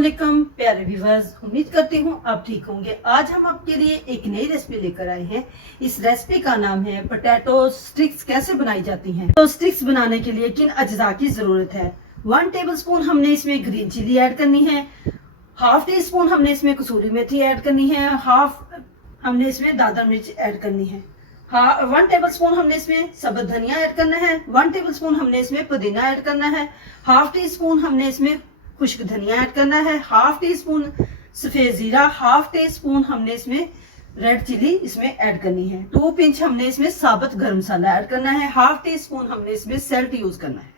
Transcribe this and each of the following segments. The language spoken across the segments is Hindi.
अस्सलामुअलैकुम प्यारे व्यूअर्स, उम्मीद करती हूँ आप ठीक होंगे। आज हम आपके लिए एक नई रेसिपी लेकर आए हैं। इस रेसिपी का नाम है पोटैटो स्टिक्स। कैसे बनाई जाती हैं? तो स्टिक्स बनाने के लिए किन अज्जा की जरूरत है? 1 टेबलस्पून हमने इसमें ग्रीन चिली ऐड करनी है, हाफ टी स्पून हमने इसमें कसूरी मेथी ऐड करनी है, हाफ हमने इसमें दादर मिर्च ऐड करनी है, 1 टेबलस्पून हमने इसमें सब्ज धनिया ऐड करना है, 1 टेबलस्पून हमने इसमें पुदीना ऐड करना है, हाफ टी स्पून हमने इसमें खुश्क धनिया ऐड करना है, हाफ टी स्पून सफेद जीरा, हाफ टी स्पून हमने इसमें रेड चिली इसमें ऐड करनी है, 2 पिंच हमने इसमें साबुत गरम मसाला ऐड करना है, हाफ टी स्पून हमने इसमें सॉल्ट यूज करना है।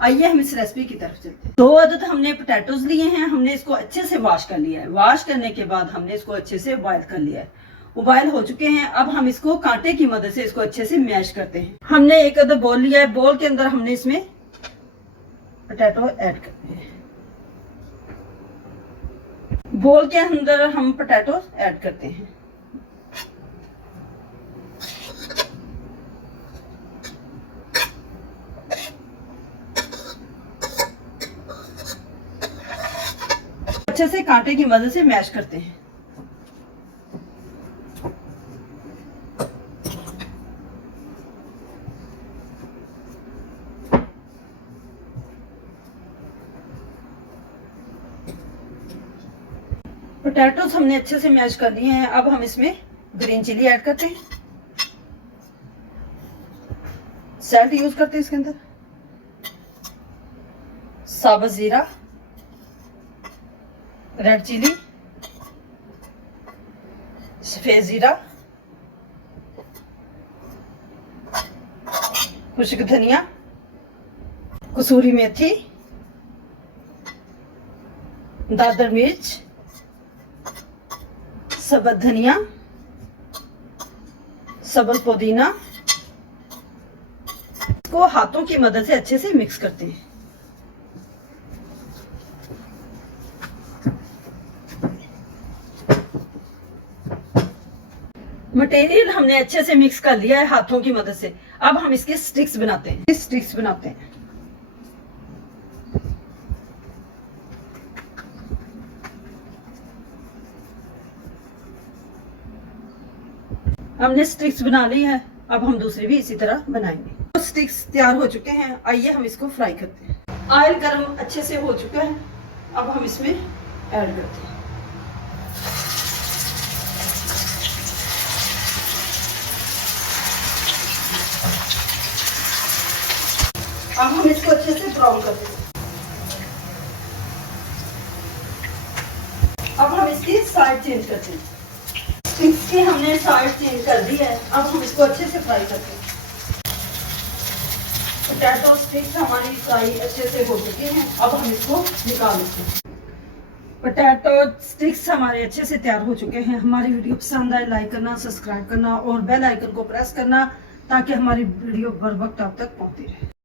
आइए हम इस रेसिपी की तरफ चलते हैं। 2 अदद हमने पोटैटोज लिए हैं, हमने इसको अच्छे से वॉश कर लिया है। वॉश करने के बाद हमने इसको अच्छे से बॉयल कर लिया है। उबाइल हो चुके हैं। अब हम इसको कांटे की मदद से इसको अच्छे से मैश करते हैं। हमने एक अदद बोल लिया है, बोल के अंदर हमने इसमें पोटैटो ऐड करते हैं। बोल के अंदर हम पोटैटो ऐड करते हैं। अच्छे से कांटे की मदद से मैश करते हैं। पोटैटोस हमने अच्छे से मैश कर लिए हैं। अब हम इसमें ग्रीन चिली ऐड करते हैं, सॉल्ट यूज करते हैं इसके अंदर, साबुत जीरा, रेड चिली, सफेद जीरा, खुश्क धनिया, कसूरी मेथी, दादर मिर्च, सब्ज धनिया, सब्ज पुदीना। इसको हाथों की मदद से अच्छे से मिक्स करते हैं। मटेरियल हमने अच्छे से मिक्स कर लिया है हाथों की मदद से। अब हम इसके स्टिक्स बनाते हैं। स्टिक्स बनाते हैं। हमने स्टिक्स बना ली है। अब हम दूसरी भी इसी तरह बनाएंगे। तो स्टिक्स तैयार हो चुके हैं। आइए हम इसको फ्राई करते हैं। ऑयल गर्म अच्छे से हो चुका है। अब हम इसमें ऐड करते हैं। अब हम इसको अच्छे से ब्राउन करते हैं। अब हम इसकी साइड चेंज करते हैं। स्टिक्स की हमने साइड चेंज कर दी है। अब हम इसको अच्छे से फ्राई करते हैं। पोटैटो स्टिक्स हमारी फ्राई अच्छे से हो चुकी हैं। अब हम इसको निकाल लेते हैं। पोटैटो स्टिक्स हमारे अच्छे से तैयार हो चुके हैं। हमारी वीडियो पसंद आए लाइक करना, सब्सक्राइब करना और बेल आइकन को प्रेस करना ताकि हमारी वीडियो बर वक्त आप तक पहुंचती रहे।